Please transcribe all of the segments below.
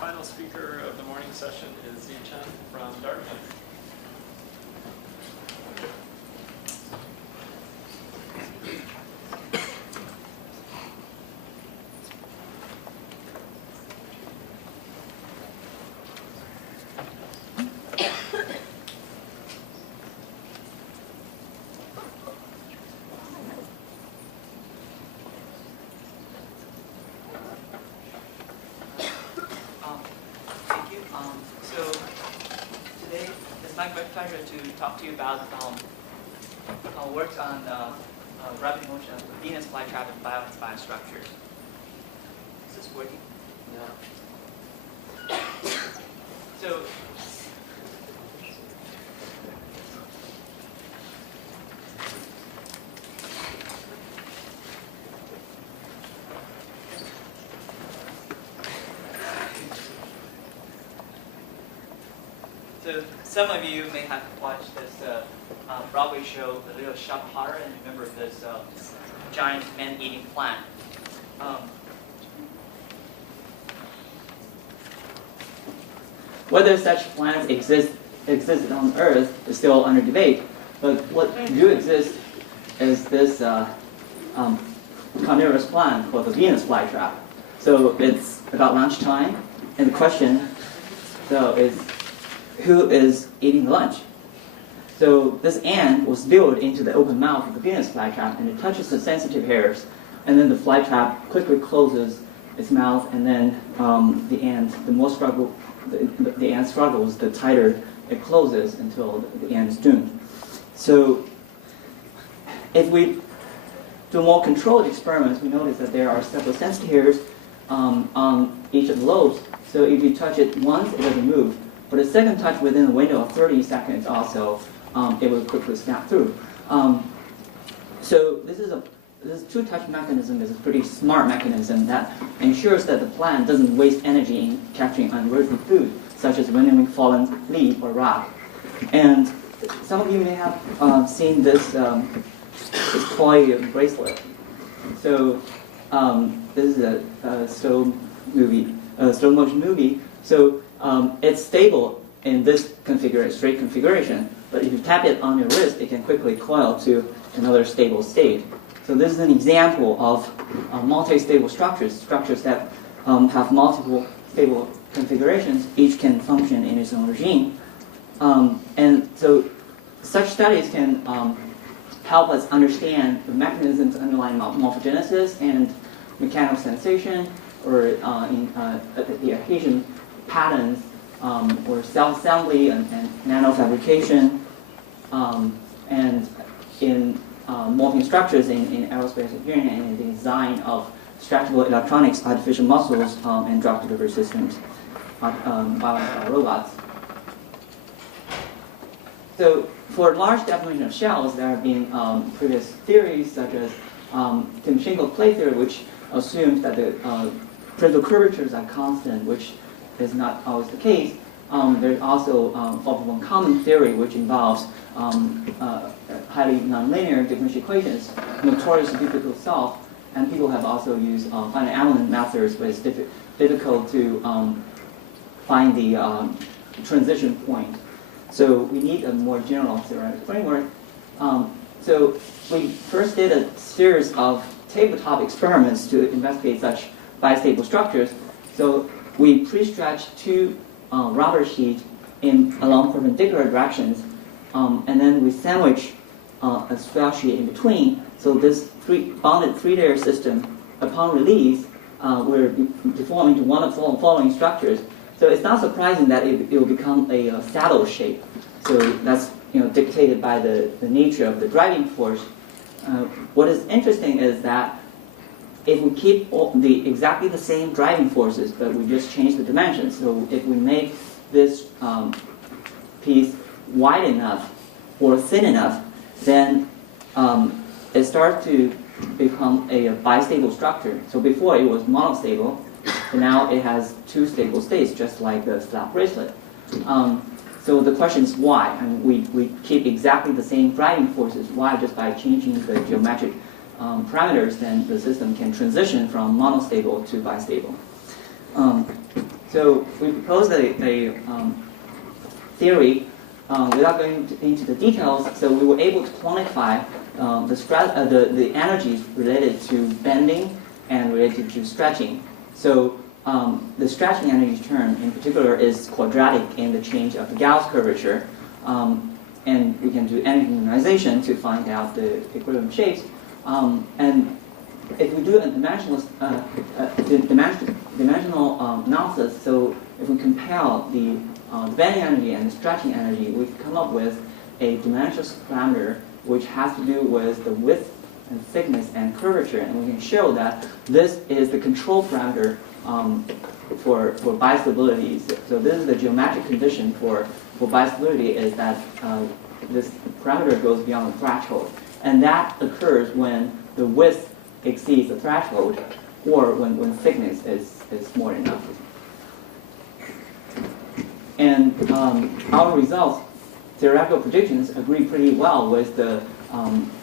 Final speaker of the morning session is Chen from Dartmouth. So today it's my great pleasure to talk to you about our work on rapid motion of the Venus flytrap and biomimetic structures. Is this working? No. So some of you may have watched this Broadway show, The Little Shop of Horror, and remember this giant man-eating plant. Whether such plants exist on Earth is still under debate, but what do exist is this carnivorous plant called the Venus flytrap. So it's about lunchtime, and the question is, who is eating lunch? So this ant was lured into the open mouth of the Venus flytrap, and it touches the sensitive hairs, and then the flytrap quickly closes its mouth, and then the ant struggles, the tighter it closes until the ant is doomed. So if we do more controlled experiments, we notice that there are several sensitive hairs on each of the lobes. So if you touch it once, it doesn't move. But a second touch within a window of 30 seconds also, it will quickly snap through. So this two-touch mechanism is a pretty smart mechanism that ensures that the plant doesn't waste energy in capturing unworthy food, such as winnowing fallen leaf or rock. And some of you may have seen this toy bracelet. So this is a slow motion movie. So it's stable in this straight configuration, but if you tap it on your wrist, it can quickly coil to another stable state. So this is an example of multi-stable structures that have multiple stable configurations. Each can function in its own regime. And so such studies can help us understand the mechanisms underlying morphogenesis and mechanical sensation, or the adhesion patterns, or self-assembly and nanofabrication, and in morphing structures in aerospace engineering and in the design of stretchable electronics, artificial muscles, and drug delivery systems, robots. So for large deformation of shells, there have been previous theories such as Tim-Shingle plate theory, which assumes that the principal curvatures are constant, which is not always the case. There's also one common theory, which involves highly nonlinear differential equations, notoriously difficult to solve, and people have also used finite element methods, but it's difficult to find the transition point. So we need a more general theoretical framework. So we first did a series of tabletop experiments to investigate such bistable structures. So we pre-stretched two rubber sheets along perpendicular directions, and then we sandwich a swell sheet in between. So this bonded three-layer system, upon release, will deform into one of the following structures. So it's not surprising that it will become a saddle shape. So that's dictated by the nature of the driving force. What is interesting is that if we keep exactly the same driving forces, but we just change the dimensions, so if we make this piece wide enough or thin enough, then it starts to become a bistable structure. So before it was monostable, but now it has two stable states, just like the slap bracelet. So the question is why? And we keep exactly the same driving forces. Why? Just by changing the geometric parameters, then the system can transition from monostable to bistable. So we proposed a theory without going into the details. So we were able to quantify the energies related to bending and related to stretching. So the stretching energy term in particular is quadratic in the change of the Gauss curvature. And we can do energy minimization to find out the equilibrium shapes. And if we do a dimensional analysis, so if we compare the bending energy and the stretching energy, we come up with a dimensional parameter which has to do with the width and thickness and curvature, and we can show that this is the control parameter for bistability. So this is the geometric condition for bistability, is that this parameter goes beyond the threshold, and that occurs when the width exceeds the threshold, or when thickness is more than enough. And our results, theoretical predictions, agree pretty well with the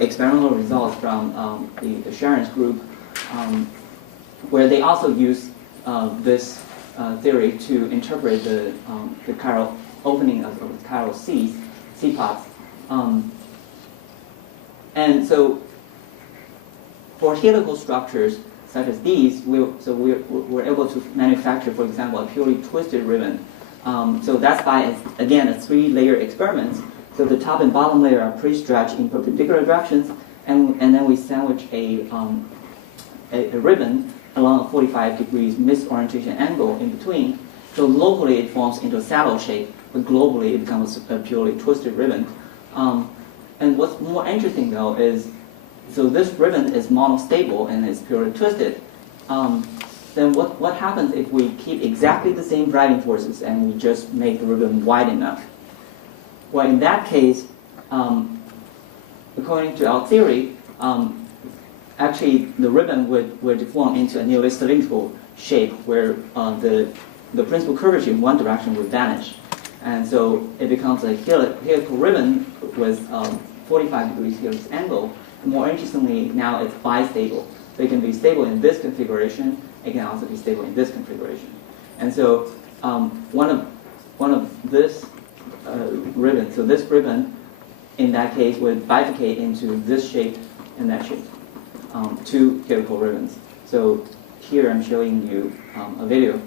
experimental results from the Sharon's group, where they also use this theory to interpret the chiral opening of the chiral C pods. And so for helical structures such as these, we're able to manufacture, for example, a purely twisted ribbon. So that's by, again, a 3-layer experiment. So the top and bottom layer are pre-stretched in perpendicular directions, and then we sandwich a ribbon along a 45 degrees misorientation angle in between. So locally it forms into a saddle shape, but globally it becomes a purely twisted ribbon. And what's more interesting though is, so this ribbon is monostable and is purely twisted. Then what happens if we keep exactly the same driving forces and we just make the ribbon wide enough? Well, in that case, according to our theory, actually the ribbon would deform into a nearly cylindrical shape where the principal curvature in one direction would vanish. And so it becomes a helical ribbon with 45 degrees helix angle. More interestingly, now it's bistable. So it can be stable in this configuration. It can also be stable in this configuration. And so one of this ribbon, so this ribbon in that case would bifurcate into this shape and that shape, 2 helical ribbons. So here I'm showing you a video.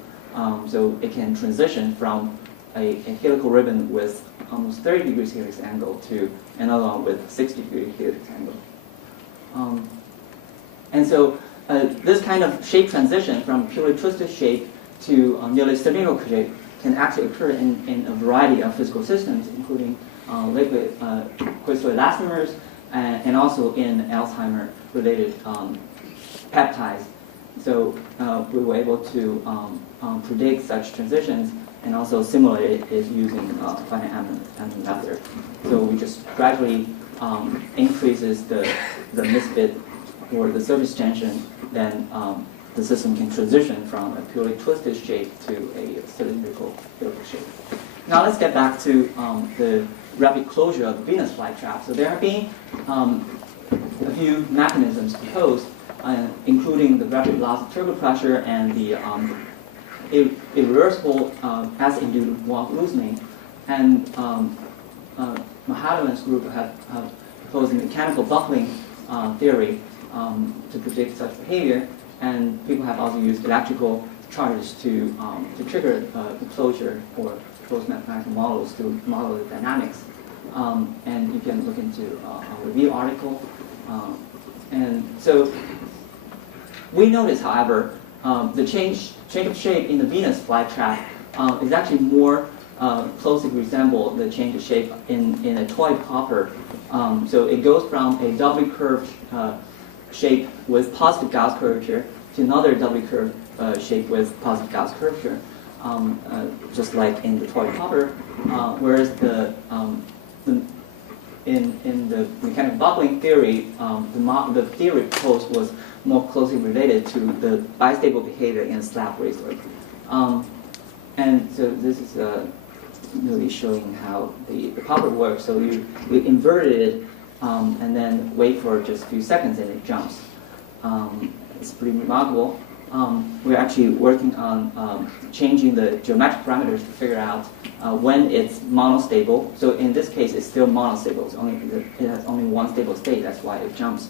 So it can transition from a helical ribbon with almost 30 degrees helix angle to another one with 60 degrees helix angle. And so this kind of shape transition from purely twisted shape to nearly cylindrical shape can actually occur in a variety of physical systems, including liquid crystal elastomers and also in Alzheimer-related peptides. So we were able to predict such transitions and also simulate it using finite element method. So we just gradually increases the misfit or the surface tension, then the system can transition from a purely twisted shape to a cylindrical helical shape. Now let's get back to the rapid closure of the Venus flytrap. So there have been a few mechanisms proposed, including the rapid loss of turbo pressure and the irreversible acid-induced wall loosening. And Mahalavan's group have proposed a mechanical buckling theory to predict such behavior, and people have also used electrical charges to trigger the closure or closed mathematical models to model the dynamics. And you can look into a review article. And so we notice, however, the change of shape in the Venus flytrap is actually more closely resemble the change of shape in a toy popper. So it goes from a doubly curved shape with positive Gauss curvature to another doubly curved shape with positive Gauss curvature, just like in the toy popper. Whereas in the mechanical buckling theory, the theory proposed was more closely related to the bistable behavior in a slab razor. And so this is really showing how the popper works. So we inverted it and then wait for just a few seconds and it jumps. It's pretty remarkable. we're actually working on changing the geometric parameters to figure out when it's monostable. So in this case, it's still monostable. It has only one stable state. That's why it jumps.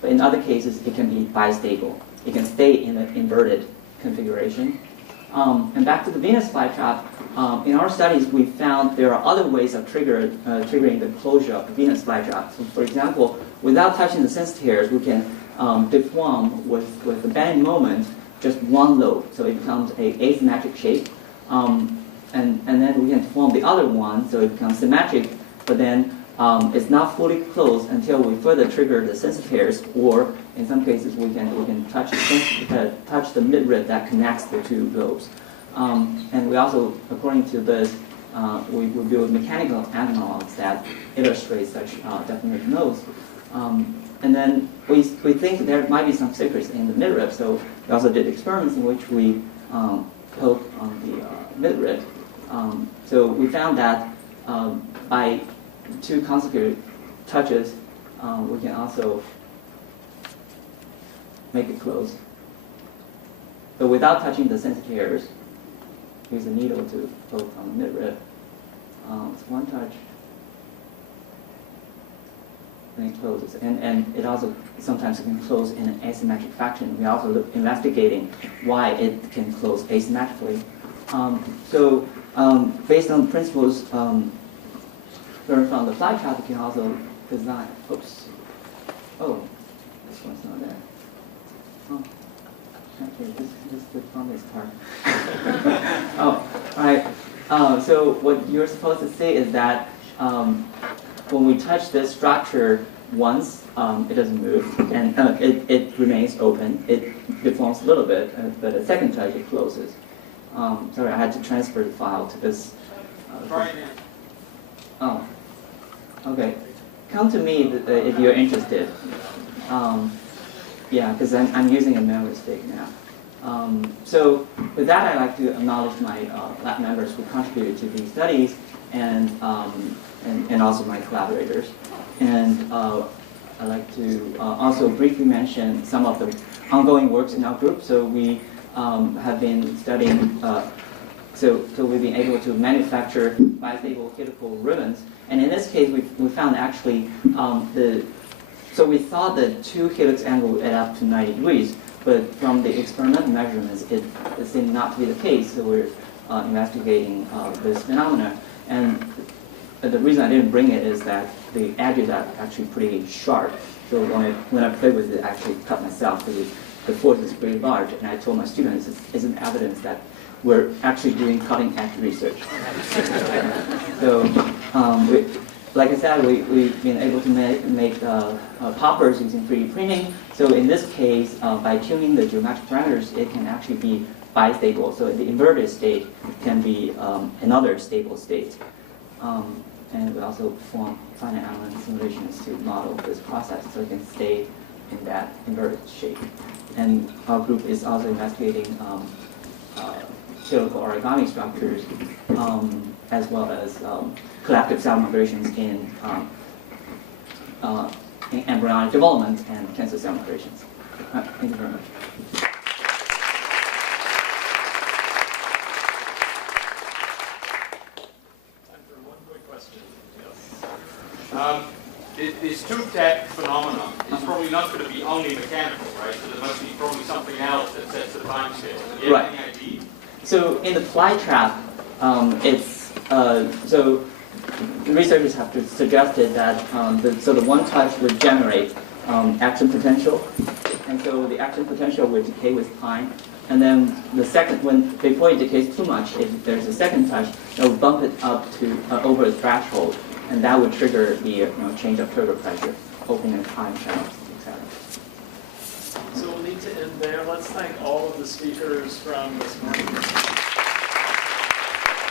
But in other cases, it can be bistable. It can stay in an inverted configuration. And back to the Venus flytrap, in our studies, we found there are other ways of triggering the closure of the Venus flytrap. So for example, without touching the sensitive hairs, we can deform with the bending moment just one lobe. So it becomes an asymmetric shape. And then we can deform the other one, so it becomes symmetric, but then it's not fully closed until we further trigger the sensitive hairs, or in some cases we can touch the midrib that connects the two lobes. And we also, according to this, we build mechanical analogs that illustrate such definite nodes. And then we think there might be some secrets in the midrib, so we also did experiments in which we poke on the midrib. So we found that by 2 consecutive touches, we can also make it close. So without touching the sensitive hairs, use a needle to poke on the midrib. It's one touch, and it closes. And it also sometimes can close in an asymmetric fashion. We're also investigating why it can close asymmetrically. So based on principles learned from the flytrap, we can also design. Oops. Oh, this one's not there. Oh, okay. This is the funniest part. Oh, all right. So what you're supposed to say is that when we touch this structure once, it doesn't move, and it remains open. It deforms a little bit, but a second touch, it closes. Sorry, I had to transfer the file to this. Try again. Oh, okay. Come to me if you're interested. Yeah, because I'm using a memory stick now. So with that, I'd like to acknowledge my lab members who contributed to these studies, and also my collaborators. And I'd like to also briefly mention some of the ongoing works in our group. So we have been studying, so we've been able to manufacture bistable helical ribbons. And in this case, we found actually so we thought that 2 helix angle would add up to 90 degrees, but from the experimental measurements, it seemed not to be the case. So we're investigating this phenomena. And the reason I didn't bring it is that the edges are actually pretty sharp. So when I played with it, I actually cut myself because the force is pretty large. And I told my students it's an evidence that we're actually doing cutting-edge research. So, like I said, we've been able to make poppers using 3D printing. So in this case, by tuning the geometric parameters, it can actually be bistable. So the inverted state can be another stable state. And we also perform finite element simulations to model this process so it can stay in that inverted shape. And our group is also investigating helical origami structures as well as collective cell migrations in embryonic development and cancer cell migrations. Thank you very much. This two-tech phenomenon is probably not going to be only mechanical, right? So there must be probably something else that sets the time scale. Do you have any idea? So in the flytrap, so the researchers have suggested that the one touch would generate action potential, and so the action potential will decay with time. And then the second, before it decays too much, if there's a second touch, it will bump it up to over a threshold. And that would trigger the change of turbo pressure, opening of time channels, etc. So we'll need to end there. Let's thank all of the speakers from this morning.